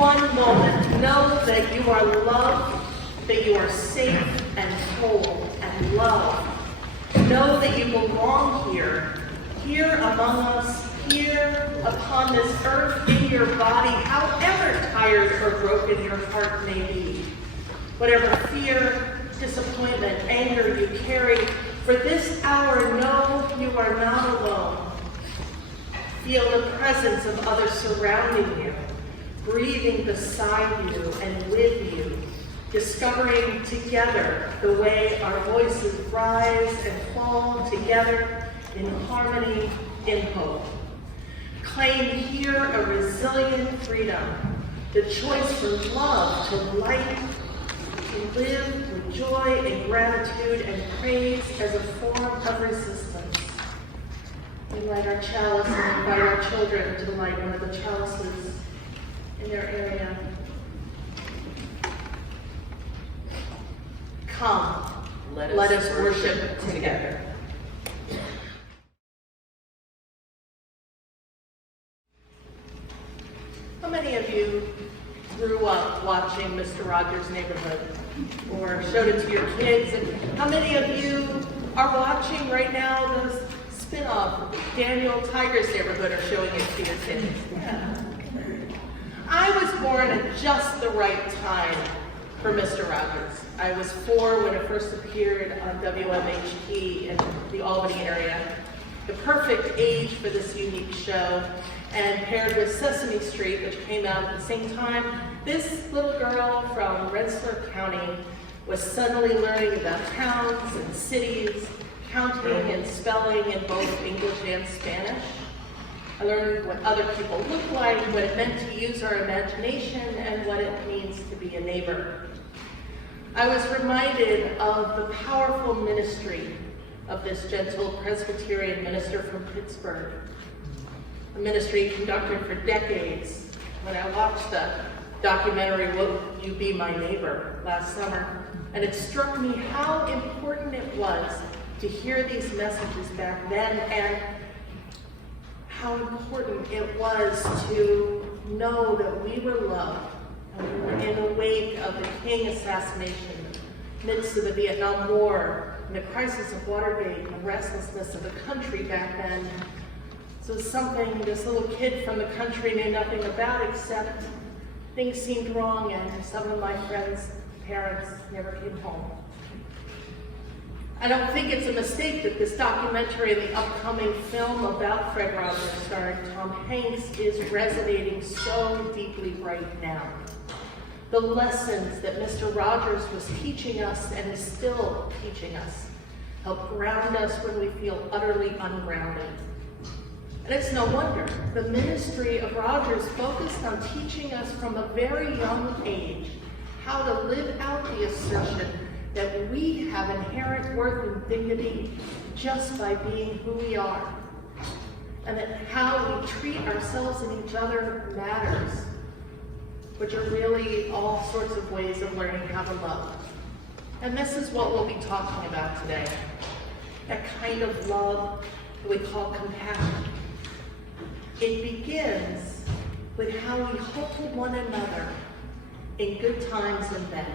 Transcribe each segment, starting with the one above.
one moment, know that you are loved, that you are safe and whole and loved. Know that you belong here, here among us, here upon this earth, in your body, however tired or broken your heart may be. Whatever fear, disappointment, anger you carry, for this hour, know you are not alone. Feel the presence of others surrounding you, breathing beside you and with you, discovering together the way our voices rise and fall together in harmony, in hope. Claim here a resilient freedom, the choice for love, to light, to live with joy and gratitude and praise as a form of resistance. We light our chalice and invite our children to light one of the chalices in their area. Come, let us worship together. How many of you grew up watching Mr. Rogers' Neighborhood or showed it to your kids? And how many of you are watching right now the spin-off Daniel Tiger's Neighborhood or showing it to your kids? Yeah. I was born at just the right time for Mr. Rogers. I was 4 when it first appeared on WMHT in the Albany area. The perfect age for this unique show, and paired with Sesame Street, which came out at the same time, this little girl from Rensselaer County was suddenly learning about towns and cities, counting and spelling in both English and Spanish. I learned what other people look like, what it meant to use our imagination, and what it means to be a neighbor. I was reminded of the powerful ministry of this gentle Presbyterian minister from Pittsburgh, a ministry conducted for decades. When I watched the documentary, Will You Be My Neighbor, last summer, and it struck me how important it was to hear these messages back then, and how important it was to know that we were loved. And we were in the wake of the King assassination, midst of the Vietnam War, and the crisis of Watergate, and the restlessness of the country back then. So something this little kid from the country knew nothing about, except things seemed wrong, and some of my friends' parents never came home. I don't think it's a mistake that this documentary and the upcoming film about Fred Rogers, starring Tom Hanks, is resonating so deeply right now. The lessons that Mr. Rogers was teaching us and is still teaching us help ground us when we feel utterly ungrounded. And it's no wonder. The ministry of Rogers focused on teaching us from a very young age how to live out the assertion that we have inherent worth and dignity just by being who we are, and that how we treat ourselves and each other matters, which are really all sorts of ways of learning how to love. And this is what we'll be talking about today, that kind of love that we call compassion. It begins with how we hold one another in good times and bad.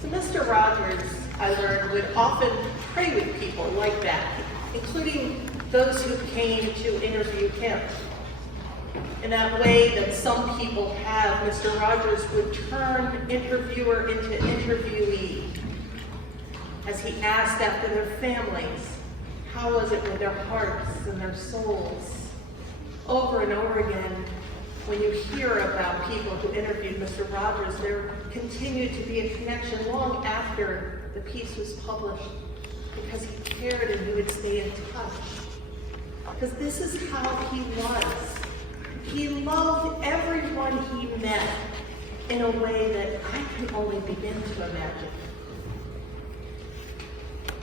So Mr. Rogers, I learned, would often pray with people like that, including those who came to interview him. In that way that some people have, Mr. Rogers would turn interviewer into interviewee. As he asked after their families, how was it with their hearts and their souls? Over and over again, when you hear about people who interviewed Mr. Rogers, there continued to be a connection long after the piece was published, because he cared and he would stay in touch. Because this is how he was. He loved everyone he met in a way that I can only begin to imagine.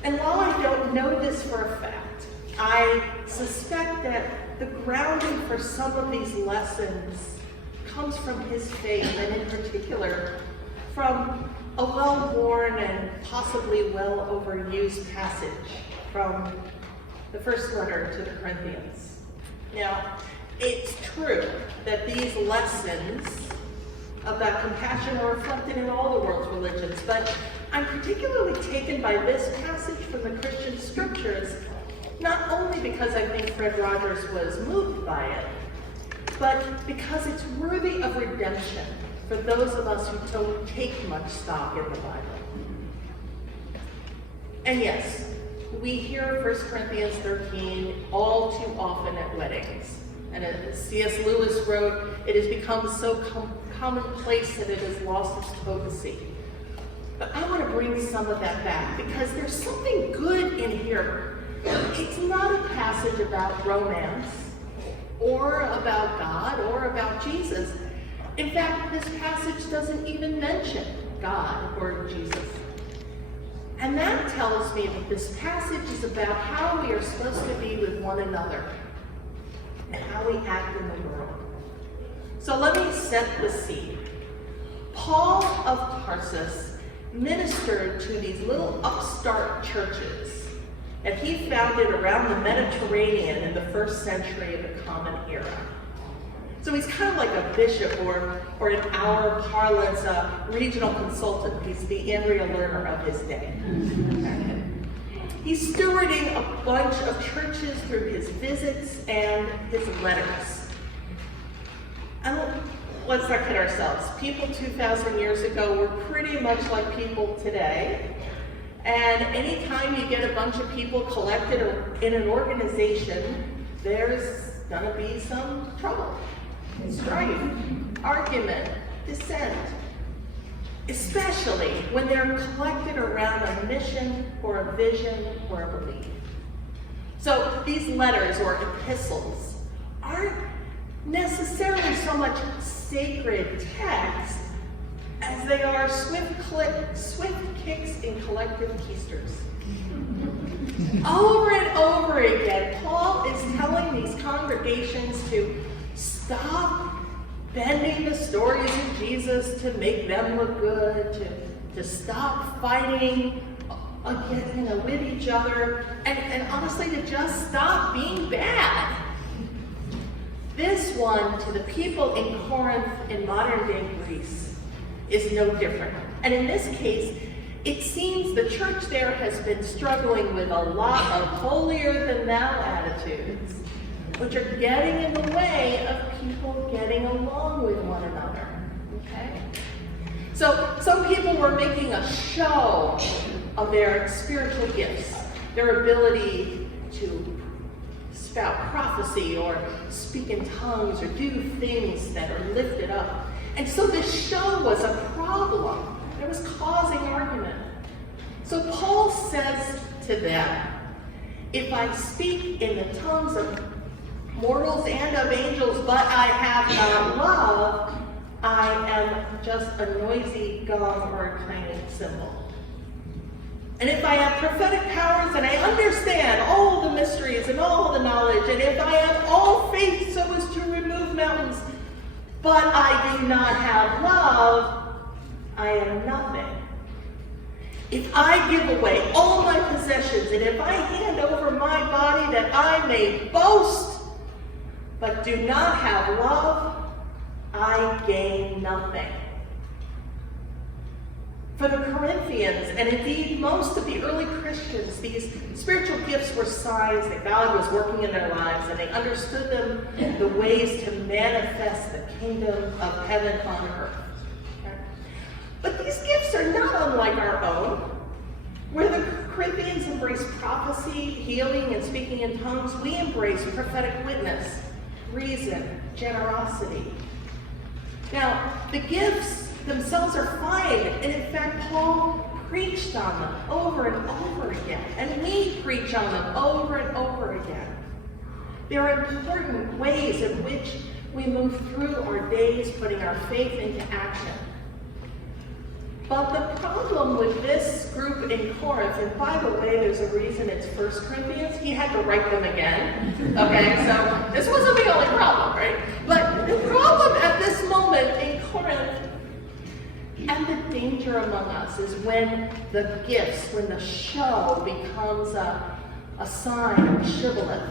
And while I don't know this for a fact, I suspect that the grounding for some of these lessons comes from his faith, and in particular, from a well-worn and possibly well-overused passage from the first letter to the Corinthians. Now, it's true that these lessons about compassion are reflected in all the world's religions, but I'm particularly taken by this passage from the Christian scriptures, not only because I think Fred Rogers was moved by it, but because it's worthy of redemption for those of us who don't take much stock in the Bible. And yes, we hear 1 Corinthians 13 all too often at weddings. And as C.S. Lewis wrote, it has become so commonplace that it has lost its potency. But I want to bring some of that back because there's something good in here. It's not a passage about romance or about God or about Jesus. In fact, this passage doesn't even mention God or Jesus. And that tells me that this passage is about how we are supposed to be with one another and how we act in the world. So let me set the scene. Paul of Tarsus ministered to these little upstart churches that he founded around the Mediterranean in the 1st century of the Common Era. So he's kind of like a bishop or in our parlance, a regional consultant. He's the Andrea Lerner of his day. He's stewarding a bunch of churches through his visits and his letters. And let's not kid ourselves. People 2,000 years ago were pretty much like people today. And anytime you get a bunch of people collected in an organization, there's gonna be some trouble, strife, argument, dissent, especially when they're collected around a mission or a vision or a belief. So these letters or epistles aren't necessarily so much sacred text as they are swift kicks in collective keisters. Over and over again, Paul is telling these congregations to stop bending the stories of Jesus to make them look good, to stop fighting with each other, and honestly to just stop being bad. This one to the people in Corinth in modern-day Greece is no different. And in this case, it seems the church there has been struggling with a lot of holier-than-thou attitudes, which are getting in the way of people getting along with one another, okay? So some people were making a show of their spiritual gifts, their ability to spout prophecy or speak in tongues or do things that are lifted up. And so this show was a problem. It was causing argument. So Paul says to them, if I speak in the tongues of mortals and of angels, but I have not love, I am just a noisy gong or a clanging cymbal. And if I have prophetic powers and I understand all the mysteries and all the knowledge, and if I have all faith so as to remove mountains, but I do not have love, I am nothing. If I give away all my possessions, and if I hand over my body that I may boast, but do not have love, I gain nothing. For the Corinthians, and indeed most of the early Christians, these spiritual gifts were signs that God was working in their lives, and they understood them in the ways to manifest the kingdom of heaven on earth. Okay? But these gifts are not unlike our own. Where the Corinthians embraced prophecy, healing, and speaking in tongues, we embrace prophetic witness, reason, generosity. Now, the gifts themselves are fine, and in fact, Paul preached on them over and over again, and we preach on them over and over again. There are important ways in which we move through our days putting our faith into action. But the problem with this group in Corinth, and by the way, there's a reason it's 1 Corinthians, he had to write them again. Okay, so this wasn't the only problem, right? But the problem at this moment in Corinth, and the danger among us, is when the gifts, when the show becomes a a sign of shibboleth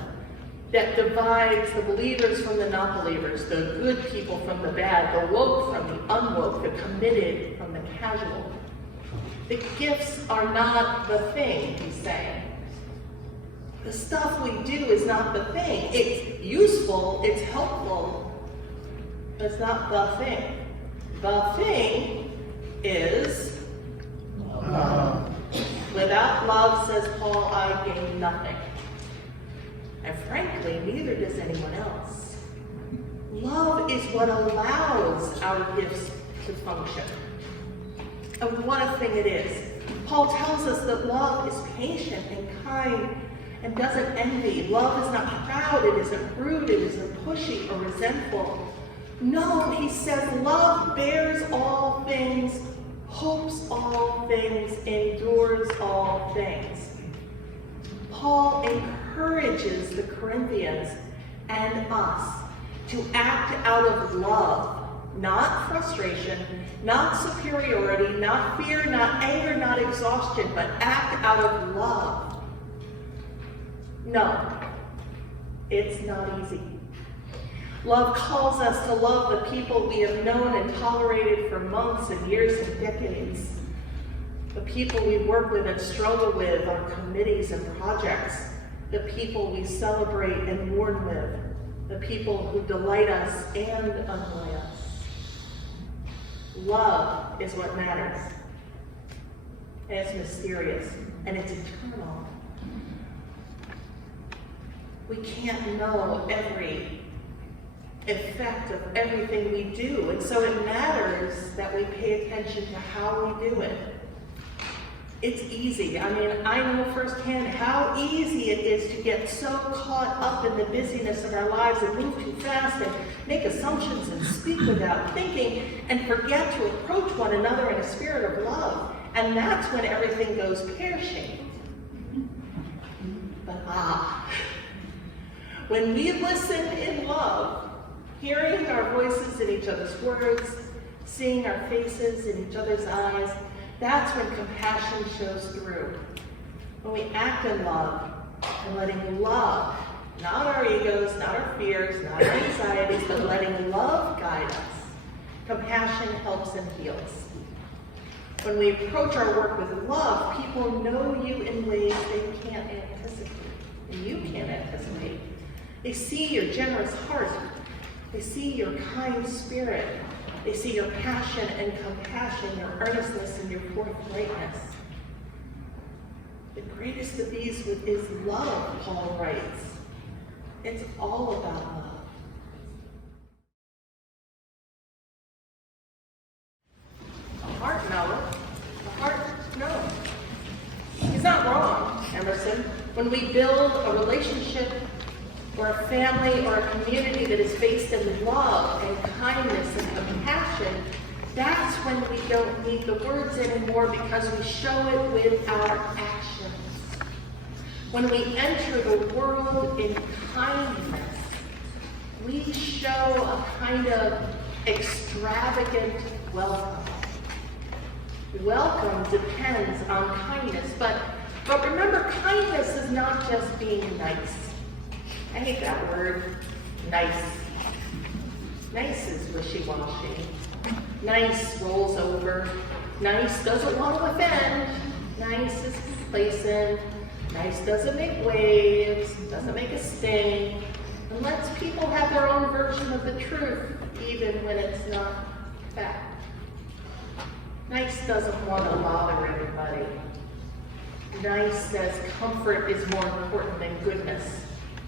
that divides the believers from the not believers, the good people from the bad, the woke from the unwoke, the committed from the casual. The gifts are not the thing, he's saying. The stuff we do is not the thing. It's useful, it's helpful, but it's not the thing. The thing is love. Without love, says Paul, I gain nothing. And frankly, neither does anyone else. Love is what allows our gifts to function. And what a thing it is. Paul tells us that love is patient and kind and doesn't envy. Love is not proud, it isn't rude, it isn't pushy or resentful. No, he says love bears all things, hopes all things, endures all things. Paul encourages the Corinthians and us to act out of love, not frustration, not superiority, not fear, not anger, not exhaustion, but act out of love. No, it's not easy. Love calls us to love the people we have known and tolerated for months and years and decades. The people we work with and struggle with, our committees and projects. The people we celebrate and mourn with. The people who delight us and annoy us. Love is what matters. And it's mysterious. And it's eternal. We can't know every effect of everything we do. And so it matters that we pay attention to how we do it. It's easy. I mean, I know firsthand how easy it is to get so caught up in the busyness of our lives and move too fast and make assumptions and speak without thinking and forget to approach one another in a spirit of love. And that's when everything goes pear-shaped. But when we listen in love, hearing our voices in each other's words, seeing our faces in each other's eyes, that's when compassion shows through. When we act in love and letting love, not our egos, not our fears, not our anxieties, but letting love guide us, compassion helps and heals. When we approach our work with love, people know you in ways they can't anticipate, and you can't anticipate. They see your generous heart. They see your kind spirit. They see your passion and compassion, your earnestness and your forthrightness. The greatest of these is love, Paul writes. It's all about love. The heart knoweth, the heart knows. He's not wrong, Emerson. When we build a relationship or a family or a community that is based in love and kindness and compassion, that's when we don't need the words anymore because we show it with our actions. When we enter the world in kindness, we show a kind of extravagant welcome. Welcome depends on kindness, but remember, kindness is not just being nice. I hate that word, nice. Nice is wishy-washy. Nice rolls over. Nice doesn't want to offend. Nice is complacent. Nice doesn't make waves, doesn't make a sting, and lets people have their own version of the truth, even when it's not fact. Nice doesn't want to bother everybody. Nice says comfort is more important than goodness.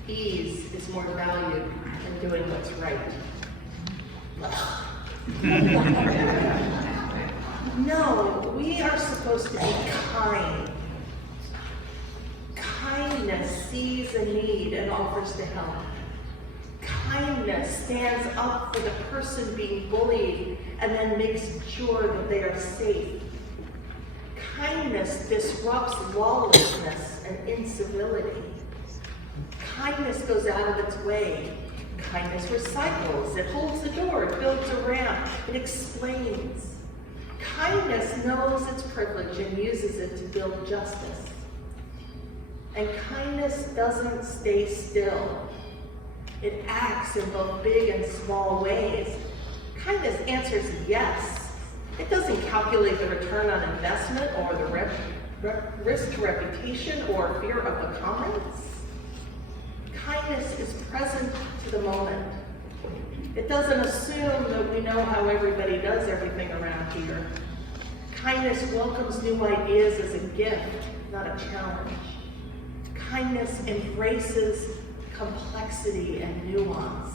Ease is more valued than doing what's right. No, we are supposed to be kind. Kindness sees a need and offers to help. Kindness stands up for the person being bullied and then makes sure that they are safe. Kindness disrupts lawlessness and incivility. Kindness goes out of its way. Kindness recycles. It holds the door. It builds a ramp. It explains. Kindness knows its privilege and uses it to build justice. And kindness doesn't stay still. It acts in both big and small ways. Kindness answers yes. It doesn't calculate the return on investment or the risk to reputation or fear of the comments. Kindness is present to the moment. It doesn't assume that we know how everybody does everything around here. Kindness welcomes new ideas as a gift, not a challenge. Kindness embraces complexity and nuance.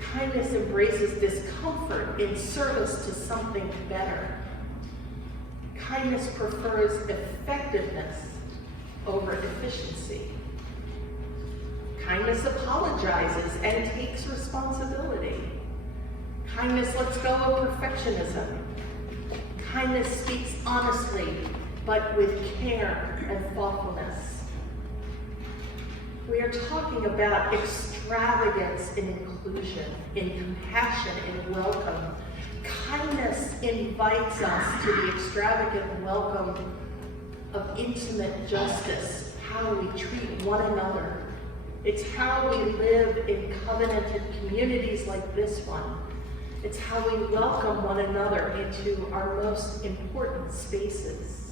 Kindness embraces discomfort in service to something better. Kindness prefers effectiveness over efficiency. Kindness apologizes and takes responsibility. Kindness lets go of perfectionism. Kindness speaks honestly, but with care and thoughtfulness. We are talking about extravagance in inclusion, in compassion, in welcome. Kindness invites us to the extravagant welcome of intimate justice, how we treat one another. It's how we live in covenanted communities like this one. It's how we welcome one another into our most important spaces.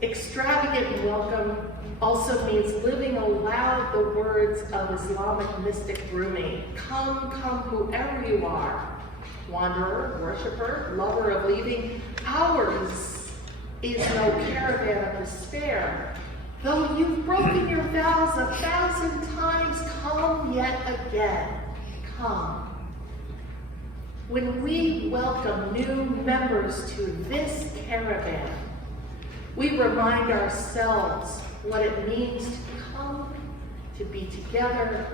Extravagant welcome also means living aloud the words of Islamic mystic Rumi. Come, come, whoever you are. Wanderer, worshiper, lover of leaving. Ours is no caravan of despair. Though you've broken your vows 1,000 times, come yet again. Come. When we welcome new members to this caravan, we remind ourselves what it means to come, to be together,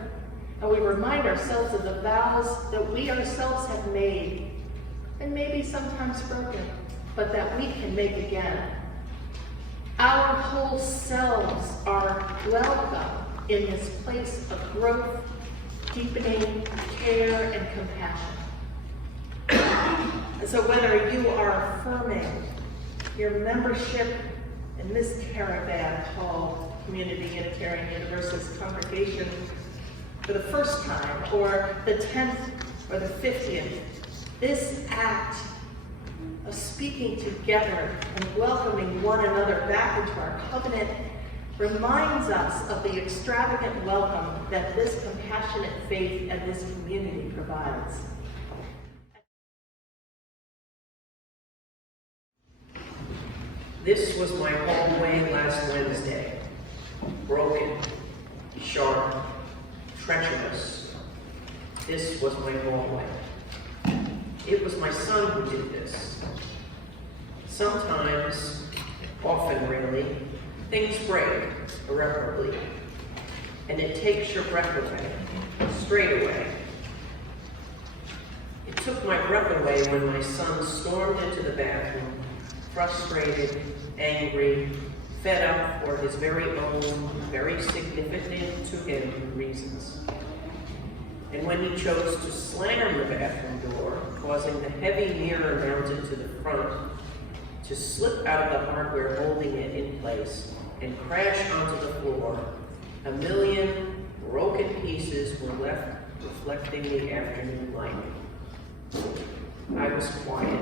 and we remind ourselves of the vows that we ourselves have made, and maybe sometimes broken, but that we can make again. Our whole selves are welcome in this place of growth, deepening, care, and compassion. And so whether you are affirming your membership in this caravan called Community Unitarian Universalist Congregation for the first time, or the 10th or the 50th, this act of speaking together and welcoming one another back into our covenant reminds us of the extravagant welcome that this compassionate faith and this community provides. This was my hallway last Wednesday. Broken, sharp, treacherous. This was my hallway. It was my son who did this. Sometimes, often really, things break irreparably, and it takes your breath away, straight away. It took my breath away when my son stormed into the bathroom, frustrated, angry, fed up for his very own, very significant to him reasons. And when he chose to slam the bathroom door, causing the heavy mirror mounted to the front to slip out of the hardware holding it in place and crash onto the floor, 1,000,000 broken pieces were left reflecting the afternoon light. I was quiet.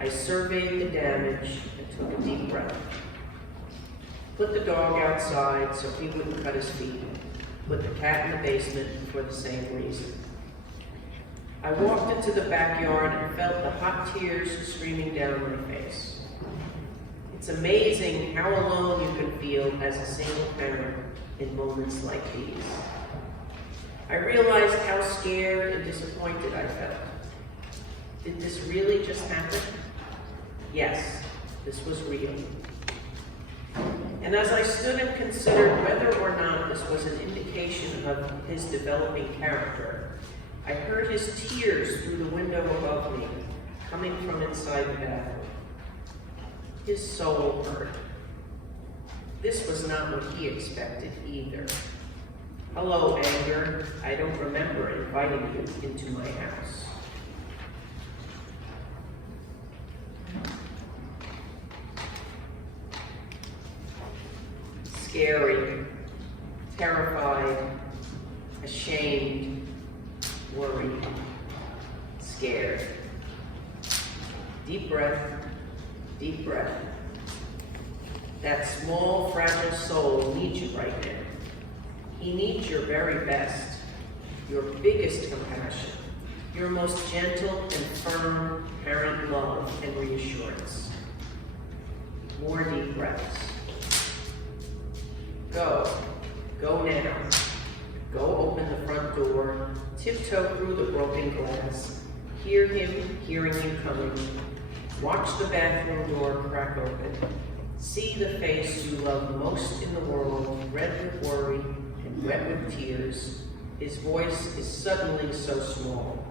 I surveyed the damage and took a deep breath. Put the dog outside so he wouldn't cut his feet. Put the cat in the basement for the same reason. I walked into the backyard and felt the hot tears streaming down my face. It's amazing how alone you can feel as a single parent in moments like these. I realized how scared and disappointed I felt. Did this really just happen? Yes, this was real. And as I stood and considered whether or not this was an indication of his developing character, I heard his tears through the window above me, coming from inside the bathroom. His soul hurt. This was not what he expected either. Hello, anger. I don't remember inviting you into my house. scary, terrified, ashamed, worried, scared. Deep breath, deep breath. That small, fragile soul needs you right now. He needs your very best, your biggest compassion, your most gentle and firm parent love and reassurance. More deep breaths. Go now. Go open the front door, tiptoe through the broken glass, hear him hearing you coming. Watch the bathroom door crack open. See the face you love most in the world, red with worry and wet with tears. His voice is suddenly so small.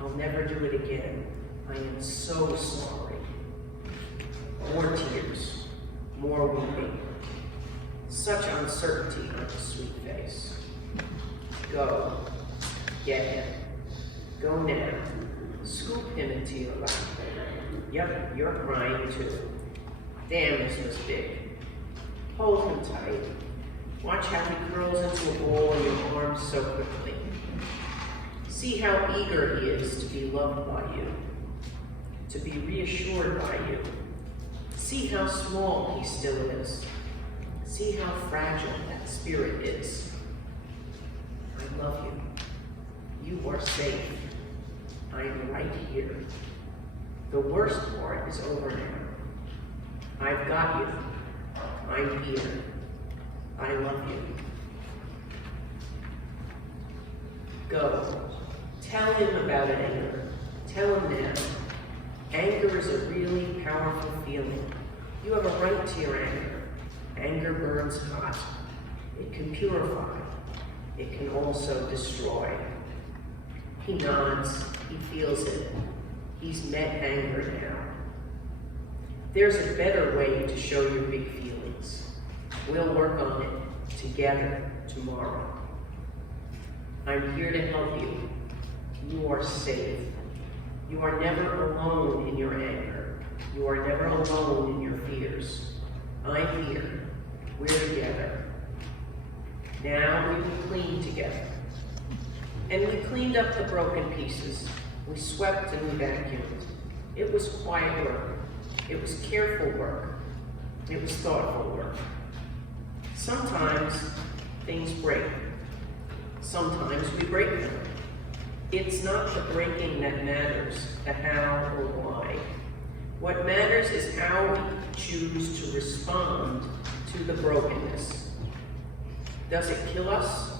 I'll never do it again. I am so sorry. More tears, more weeping. Such uncertainty on his sweet face. Go, get him. Go now. Scoop him into your lap. Yep, you're crying too. Damn, this was big. Hold him tight. Watch how he curls into a ball in your arms so quickly. See how eager he is to be loved by you, to be reassured by you. See how small he still is. See how fragile that spirit is. I love you. You are safe. I am right here. The worst part is over now. I've got you. I'm here. I love you. Go. Tell him about anger. Tell him now. Anger is a really powerful feeling. You have a right to your anger. Anger burns hot. It can purify. It can also destroy. He nods. He feels it. He's met anger now. There's a better way to show your big feelings. We'll work on it together tomorrow. I'm here to help you. You are safe. You are never alone in your anger. You are never alone in your fears. I'm here. We're together. Now we will clean together. And we cleaned up the broken pieces. We swept and we vacuumed. It was quiet work. It was careful work. It was thoughtful work. Sometimes things break. Sometimes we break them. It's not the breaking that matters, the how or why. What matters is how we choose to respond to the brokenness. Does it kill us?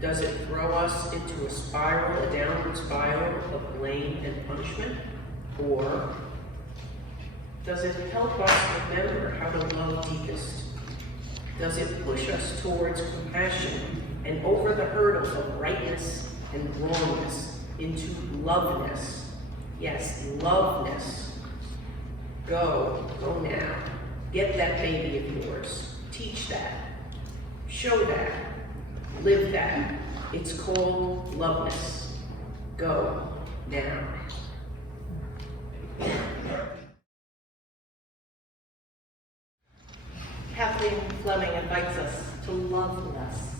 Does it throw us into a spiral, a downward spiral of blame and punishment? Or does it help us remember how to love deepest? Does it push us towards compassion and over the hurdles of rightness and wrongness into loveness? Yes, loveness. Go now. Get that baby of yours. Teach that. Show that. Live that. It's called loveness. Go now. Kathleen Fleming invites us to love less,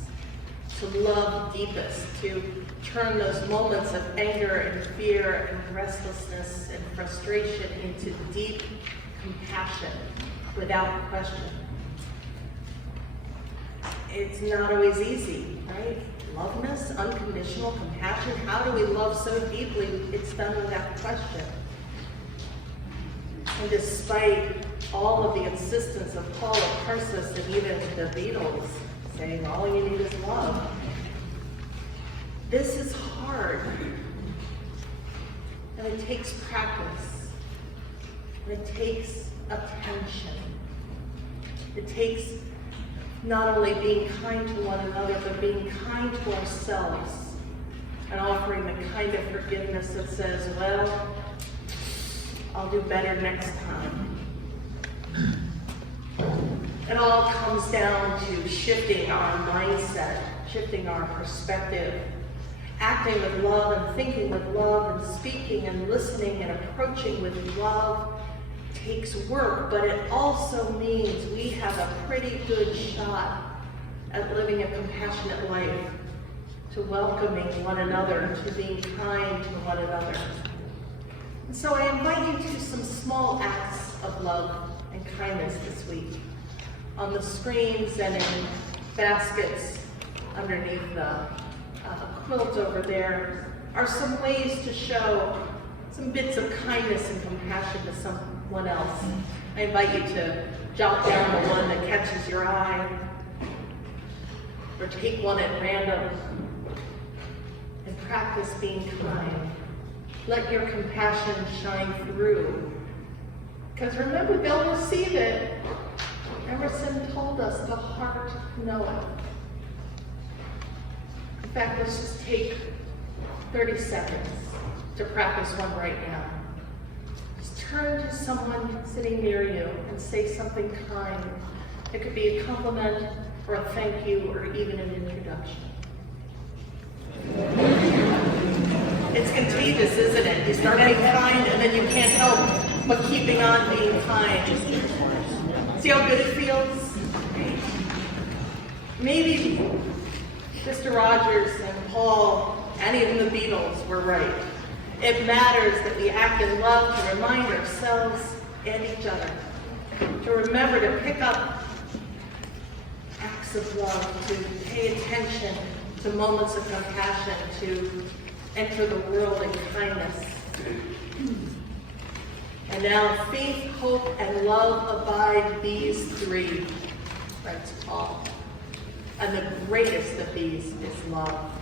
to love deepest, to turn those moments of anger and fear and restlessness and frustration into deep compassion without question. It's not always easy, right? Loveness, unconditional compassion. How do we love so deeply? It's done without question. And despite all of the insistence of Paul of Tarsus and even the Beatles saying all you need is love, this is hard. And it takes practice. And it takes attention. It takes not only being kind to one another, but being kind to ourselves and offering the kind of forgiveness that says, well, I'll do better next time. It all comes down to shifting our mindset, shifting our perspective, acting with love and thinking with love and speaking and listening and approaching with love takes work, but it also means we have a pretty good shot at living a compassionate life, to welcoming one another, to being kind to one another. And so I invite you to some small acts of love and kindness this week. On the screens and in baskets underneath the quilt over there are some ways to show some bits of kindness and compassion to someone else. I invite you to jot down the one that catches your eye, or take one at random, and practice being kind. Let your compassion shine through. Because remember, they'll receive it. Emerson told us the heart knoweth. In fact, let's just take 30 seconds to practice one right now. Just turn to someone sitting near you and say something kind. It could be a compliment or a thank you or even an introduction. It's contagious, isn't it? You start being kind and then you can't help but keeping on being kind. See how good it feels? Maybe Mr. Rogers and Paul and even the Beatles were right. It matters that we act in love to remind ourselves and each other, to remember to pick up acts of love, to pay attention to moments of compassion, to enter the world in kindness. And now faith, hope, and love abide, these three, writes Paul. And the greatest of these is love.